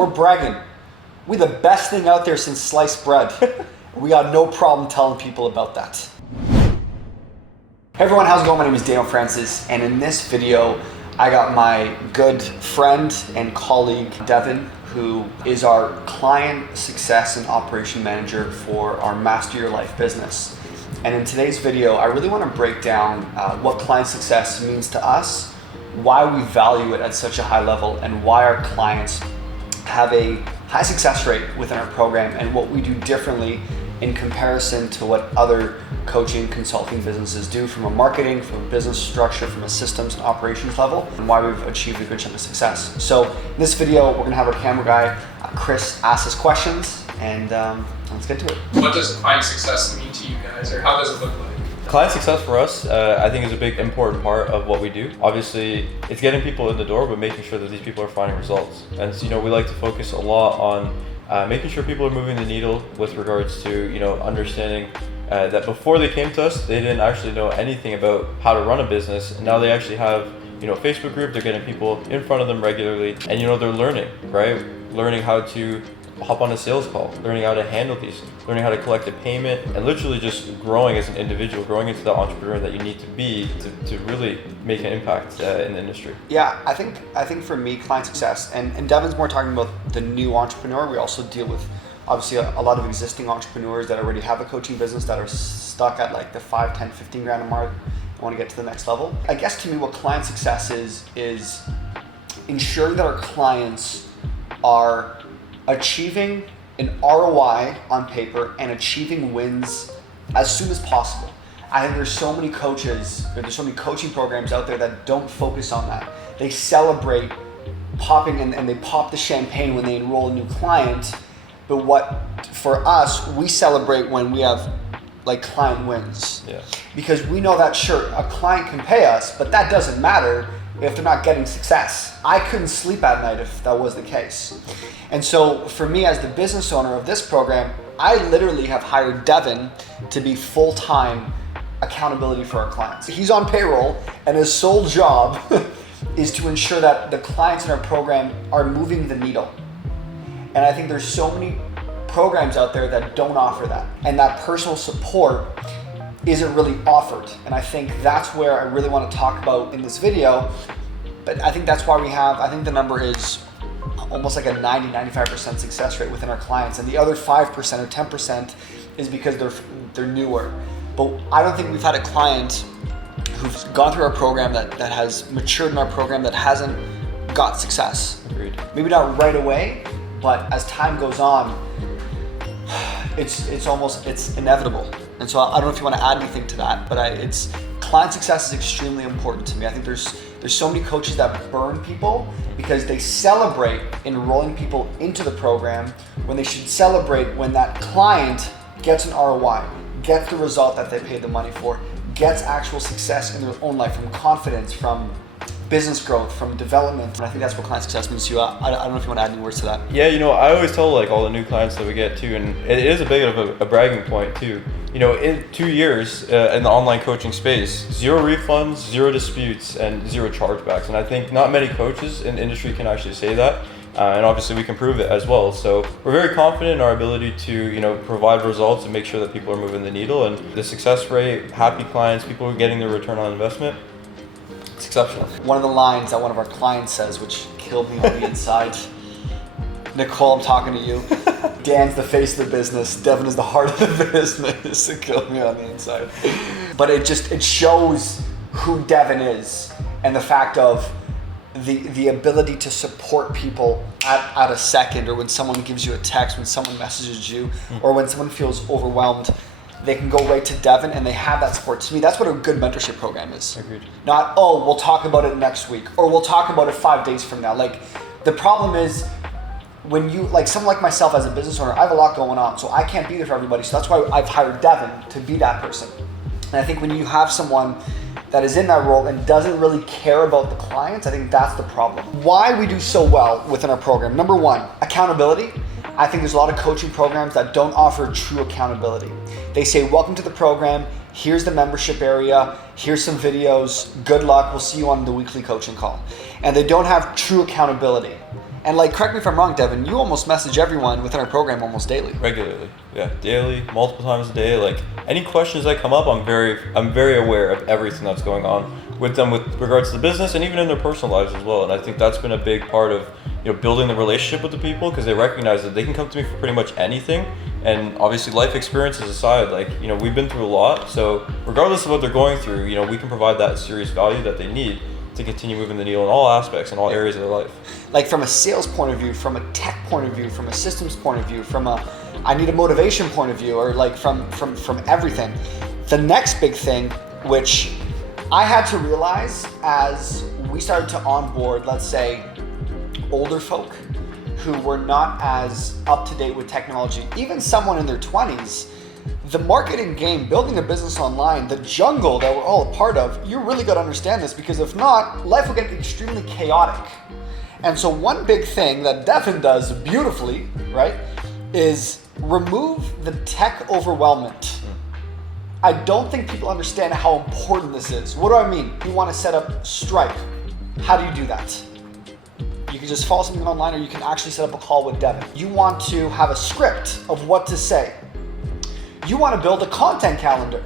we're bragging. We're the best thing out there since sliced bread. We got no problem telling people about that. Hey everyone, how's it going? My name is Daniel Francis, and in this video, I got my good friend and colleague, Devyn, who is our client success and operation manager for our Master Your Life business. And in today's video, I really want to break down what client success means to us, why we value it at such a high level, and why our clients have a high success rate within our program, and what we do differently in comparison to what other coaching consulting businesses do from a marketing, from a business structure, from a systems and operations level, and why we've achieved a good chunk of success. So in this video, we're gonna have our camera guy, Chris, ask us questions, and let's get to it. What does client success mean to you guys, or how does it look like? Client success for us, I think, is a big important part of what we do. Obviously, it's getting people in the door, but making sure that these people are finding results. And so, we like to focus a lot on making sure people are moving the needle with regards to, understanding that before they came to us, they didn't actually know anything about how to run a business. And now they actually have, a Facebook group, they're getting people in front of them regularly, and, they're learning, right? Learning how to hop on a sales call, learning how to handle these, learning how to collect a payment, and literally just growing as an individual, growing into the entrepreneur that you need to be to really make an impact in the industry. Yeah, I think for me, client success, and Devyn's more talking about the new entrepreneur. We also deal with obviously a lot of existing entrepreneurs that already have a coaching business that are stuck at like the 5, 10, 15 grand a mark and want to get to the next level. I guess to me what client success is ensuring that our clients are achieving an ROI on paper and achieving wins as soon as possible. I think there's so many coaches, there's so many coaching programs out there that don't focus on that. They celebrate popping and they pop the champagne when they enroll a new client. But what for us, we celebrate when we have like client wins. Yeah. Because we know that sure, a client can pay us, but that doesn't matter if they're not getting success. I couldn't sleep at night if that was the case. And so for me as the business owner of this program, I literally have hired Devyn to be full-time accountability for our clients. He's on payroll and his sole job is to ensure that the clients in our program are moving the needle. And I think there's so many programs out there that don't offer that. And that personal support isn't really offered. And I think that's where I really want to talk about in this video. But I think that's why I think the number is almost like a 90-95% success rate within our clients. And the other 5% or 10% is because they're newer. But I don't think we've had a client who's gone through our program that has matured in our program that hasn't got success. Agreed. Maybe not right away, but as time goes on, it's inevitable. And so I don't know if you want to add anything to that, but client success is extremely important to me. I think there's so many coaches that burn people because they celebrate enrolling people into the program when they should celebrate when that client gets an ROI, gets the result that they paid the money for, gets actual success in their own life, from confidence, from business growth, from development. And I think that's what client success means to you. I don't know if you want to add any words to that. Yeah, I always tell all the new clients that we get too, and it is a bit of a bragging point too. In 2 years in the online coaching space, 0 refunds, 0 disputes, and 0 chargebacks. And I think not many coaches in the industry can actually say that. And obviously we can prove it as well. So we're very confident in our ability to, provide results and make sure that people are moving the needle. And the success rate, happy clients, people who are getting their return on investment, it's exceptional. One of the lines that one of our clients says, which killed me on the inside, Nicole, I'm talking to you. Dan's the face of the business. Devyn is the heart of the business. It killed me on the inside. But it shows who Devyn is and the fact of the ability to support people at a second, or when someone gives you a text, when someone messages you, or when someone feels overwhelmed, they can go right to Devyn and they have that support. To me, that's what a good mentorship program is. Agreed. Not, we'll talk about it next week, or we'll talk about it 5 days from now. Like, the problem is when you, like someone like myself as a business owner, I have a lot going on, so I can't be there for everybody. So that's why I've hired Devyn to be that person. And I think when you have someone that is in that role and doesn't really care about the clients, I think that's the problem. Why we do so well within our program. Number one, accountability. I think there's a lot of coaching programs that don't offer true accountability. They say, welcome to the program, here's the membership area, here's some videos, good luck, we'll see you on the weekly coaching call. And they don't have true accountability. And like, correct me if I'm wrong, Devyn, you almost message everyone within our program almost daily. Regularly, yeah, daily, multiple times a day. Like any questions that come up, I'm very aware of everything that's going on with them with regards to the business and even in their personal lives as well. And I think that's been a big part of building the relationship with the people, because they recognize that they can come to me for pretty much anything. And obviously, life experiences aside, like we've been through a lot. So regardless of what they're going through, we can provide that serious value that they need to continue moving the needle in all aspects, in all areas of their life. Like from a sales point of view, from a tech point of view, from a systems point of view, from a I need a motivation point of view, or like from everything. The next big thing, which I had to realize as we started to onboard, let's say, older folk who were not as up to date with technology, even someone in their 20s, the marketing game, building a business online, the jungle that we're all a part of, you really got to understand this, because if not, life will get extremely chaotic. And so one big thing that Devyn does beautifully, right, is remove the tech overwhelmment. I don't think people understand how important this is. What do I mean? You want to set up Stripe. How do you do that? You can just follow something online, or you can actually set up a call with Devyn. You want to have a script of what to say. You want to build a content calendar.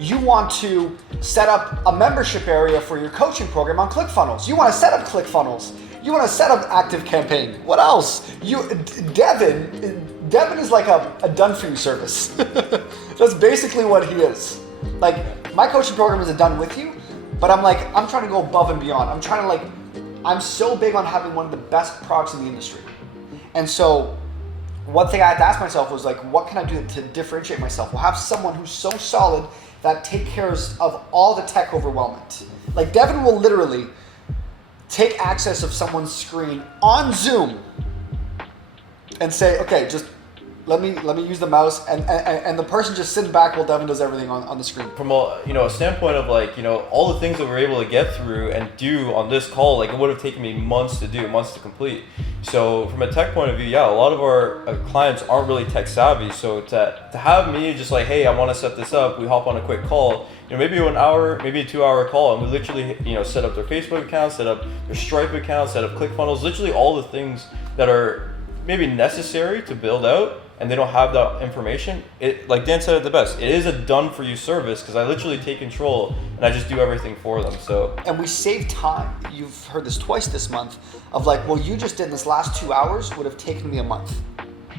You want to set up a membership area for your coaching program on ClickFunnels. You want to set up ClickFunnels. You want to set up ActiveCampaign. What else? Devyn is like a done-for-you service. That's basically what he is. Like, my coaching program is a done with you, but I'm trying to go above and beyond. I'm so big on having one of the best products in the industry. And so one thing I had to ask myself was like, what can I do to differentiate myself? Well, have someone who's so solid that take care of all the tech overwhelmment. Like Devyn will literally take access of someone's screen on Zoom and say, okay, just let me use the mouse, and the person just sitting back while Devyn does everything on the screen. From a standpoint of all the things that we're able to get through and do on this call, like it would have taken me months to do, months to complete. So from a tech point of view, yeah, a lot of our clients aren't really tech savvy. So to have me just like, hey, I want to set this up, we hop on a quick call, maybe an hour, maybe a 2-hour call, and we literally set up their Facebook account, set up their Stripe account, set up ClickFunnels, literally all the things that are maybe necessary to build out, and they don't have that information. It, like Dan said it the best, it is a done for you service, because I literally take control and I just do everything for them. So, and we save time. You've heard this twice this month of like, well, you just did this last 2 hours would have taken me a month.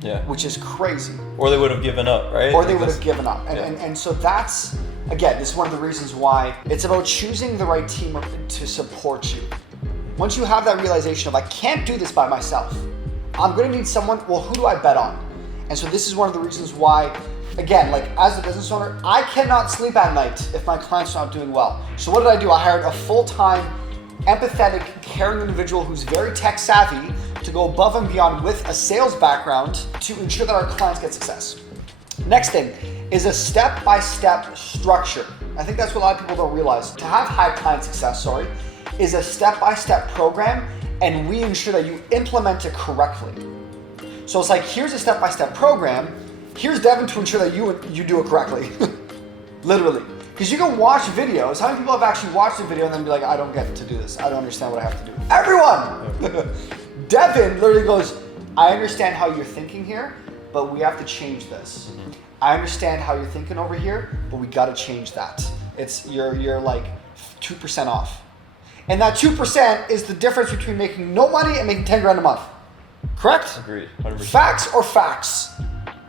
Yeah. Which is crazy. Or they would have given up, right? Or they would have given up. And so that's, again, this is one of the reasons why it's about choosing the right team to support you. Once you have that realization of I can't do this by myself, I'm going to need someone, well, who do I bet on? And so this is one of the reasons why, again, like as a business owner, I cannot sleep at night if my client's not doing well. So what did I do? I hired a full-time, empathetic, caring individual who's very tech savvy to go above and beyond with a sales background to ensure that our clients get success. Next thing is a step-by-step structure. I think that's what a lot of people don't realize. To have high client success, is a step-by-step program, and we ensure that you implement it correctly. So it's like, here's a step-by-step program, here's Devyn to ensure that you do it correctly. Literally. Because you can watch videos. How many people have actually watched a video and then be like, I don't get to do this. I don't understand what I have to do. Everyone! Devyn literally goes, I understand how you're thinking here, but we have to change this. I understand how you're thinking over here, but we got to change that. You're like 2% off. And that 2% is the difference between making no money and making 10 grand a month. Correct? Agreed. 100%. Facts or facts?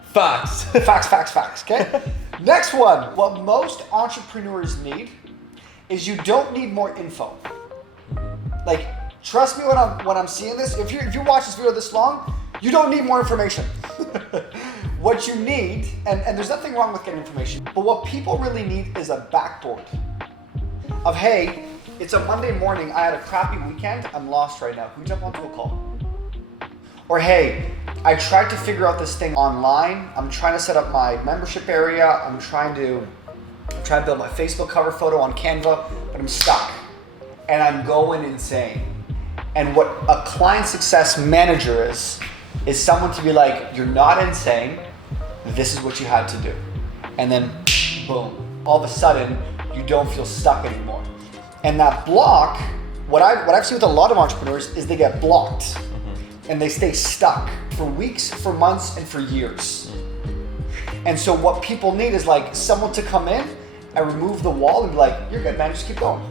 Facts. Facts, okay? Next one. What most entrepreneurs need is you don't need more info. Like, trust me when I'm seeing this. If you watch this video this long, you don't need more information. What you need, and there's nothing wrong with getting information, but what people really need is a backboard of, hey, it's a Monday morning, I had a crappy weekend, I'm lost right now. Can we jump onto a call? Or hey, I tried to figure out this thing online. I'm trying to set up my membership area. I'm trying to build my Facebook cover photo on Canva, but I'm stuck and I'm going insane. And what a client success manager is someone to be like, you're not insane. This is what you had to do. And then boom, all of a sudden you don't feel stuck anymore. And that block, what I've seen with a lot of entrepreneurs is they get blocked. and they stay stuck for weeks, for months, and for years. And so what people need is like someone to come in and remove the wall and be like, you're good, man, just keep going.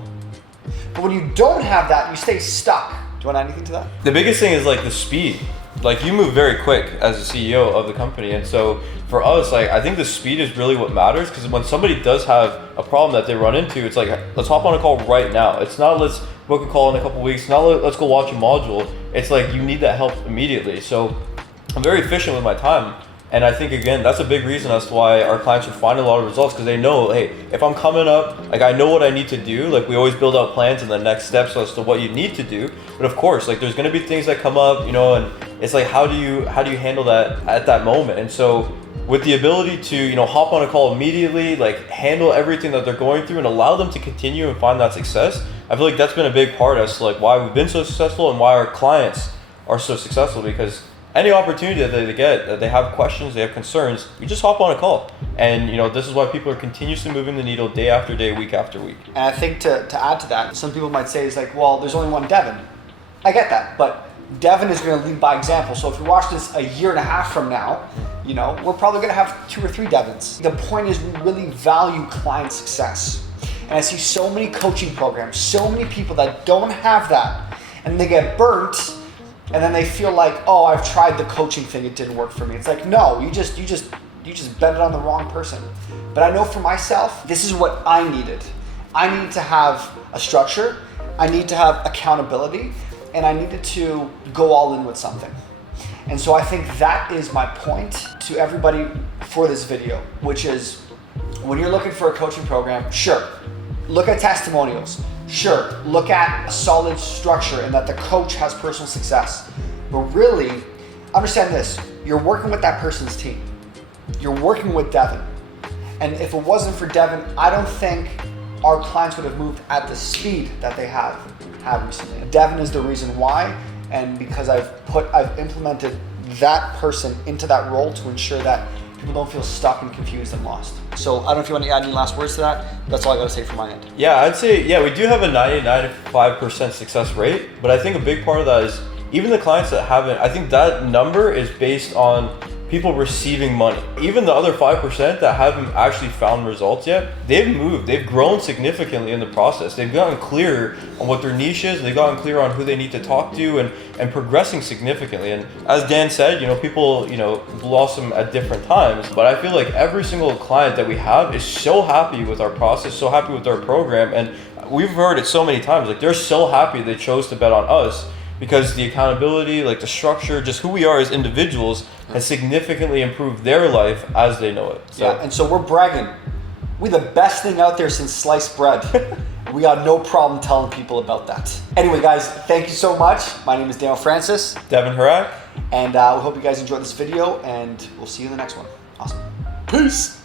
But when you don't have that, you stay stuck. Do you want to add anything to that? The biggest thing is like the speed. Like you move very quick as the CEO of the company, and so for us, like I think the speed is really what matters, because when somebody does have a problem that they run into, it's like, let's hop on a call right now. It's not let's book a call in a couple weeks, not let's go watch a module. It's like you need that help immediately. So I'm very efficient with my time. And I think, again, that's a big reason as to why our clients are finding a lot of results, because they know, hey, if I'm coming up, like I know what I need to do. Like we always build out plans and the next steps as to what you need to do. But of course, like there's going to be things that come up, you know, and it's like, how do you handle that at that moment? And so with the ability to, you know, hop on a call immediately, like handle everything that they're going through and allow them to continue and find that success, I feel like that's been a big part as to like why we've been so successful and why our clients are so successful, because any opportunity that they get, that they have questions, they have concerns, you just hop on a call. And you know, this is why people are continuously moving the needle day after day, week after week. And I think to add to that, some people might say, it's like, well, there's only one Devyn. I get that, but Devyn is going to lead by example. So if you watch this a year and a half from now, you know, we're probably going to have 2 or 3 Devyns. The point is we really value client success. And I see so many coaching programs, so many people that don't have that, and they get burnt. And then they feel like, oh, I've tried the coaching thing, it didn't work for me. It's like, no, you just bet it on the wrong person. But I know for myself, this is what I needed. I needed to have a structure, I need to have accountability, and I needed to go all in with something. And so I think that is my point to everybody for this video, which is when you're looking for a coaching program, sure, look at testimonials. Sure, look at a solid structure and that the coach has personal success. But really, understand this, you're working with that person's team. You're working with Devyn. And if it wasn't for Devyn, I don't think our clients would have moved at the speed that they have had recently. Devyn is the reason why, and because I've implemented that person into that role to ensure that people don't feel stuck and confused and lost. So I don't know if you want to add any last words to that. That's all I got to say from my end. Yeah, I'd say, we do have a 95% success rate, but I think a big part of that is even the clients that haven't, I think that number is based on people receiving money. Even the other 5% that haven't actually found results yet, they've moved, they've grown significantly in the process. They've gotten clear on what their niche is, they've gotten clear on who they need to talk to, and progressing significantly. And as Dan said, you know, people, you know, blossom at different times, but I feel like every single client that we have is so happy with our process, so happy with our program, and we've heard it so many times, like they're so happy they chose to bet on us, because the accountability, like the structure, just who we are as individuals has significantly improved their life as they know it. So. Yeah, and so we're bragging. We're the best thing out there since sliced bread. We got no problem telling people about that. Anyway, guys, thank you so much. My name is Daniel Francis. Devyn Harak. And we hope you guys enjoyed this video, and we'll see you in the next one. Awesome. Peace.